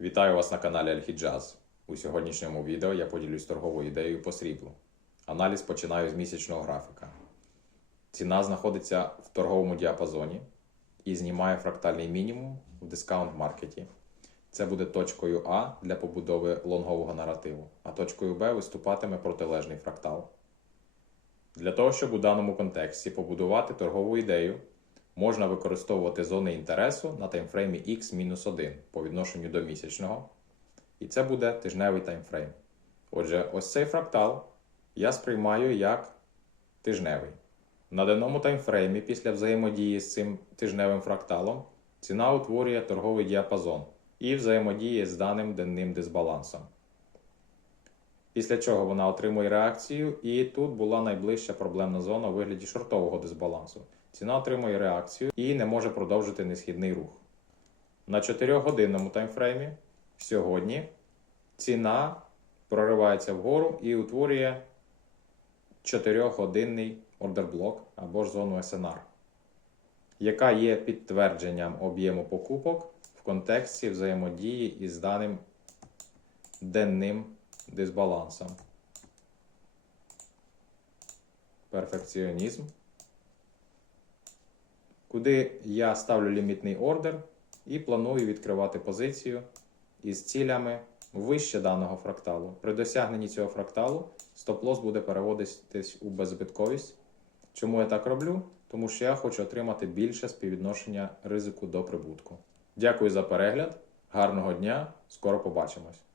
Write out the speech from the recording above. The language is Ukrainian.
Вітаю вас на каналі Альхіджаз. У сьогоднішньому відео я поділюсь торговою ідеєю по сріблу. Аналіз починаю з місячного графіка. Ціна знаходиться в торговому діапазоні і знімає фрактальний мінімум в дискаунт-маркеті. Це буде точкою А для побудови лонгового наративу, а точкою Б виступатиме протилежний фрактал. Для того, щоб у даному контексті побудувати торгову ідею, можна використовувати зони інтересу на таймфреймі X-1 по відношенню до місячного. І це буде тижневий таймфрейм. Отже, ось цей фрактал я сприймаю як тижневий. На даному таймфреймі після взаємодії з цим тижневим фракталом ціна утворює торговий діапазон і взаємодіє з даним денним дисбалансом. Після чого вона отримує реакцію, і тут була найближча проблемна зона у вигляді шортового дисбалансу. Ціна отримує реакцію і не може продовжити несхідний рух. На 4-годинному таймфреймі сьогодні ціна проривається вгору і утворює 4-годинний ордерблок або ж зону SNR, яка є підтвердженням об'єму покупок в контексті взаємодії із даним денним дисбалансом. Перфекціонізм. Куди я ставлю лімітний ордер і планую відкривати позицію із цілями вище даного фракталу. При досягненні цього фракталу стоп-лосс буде переводитись у беззбитковість. Чому я так роблю? Тому що я хочу отримати більше співвідношення ризику до прибутку. Дякую за перегляд, гарного дня, скоро побачимось!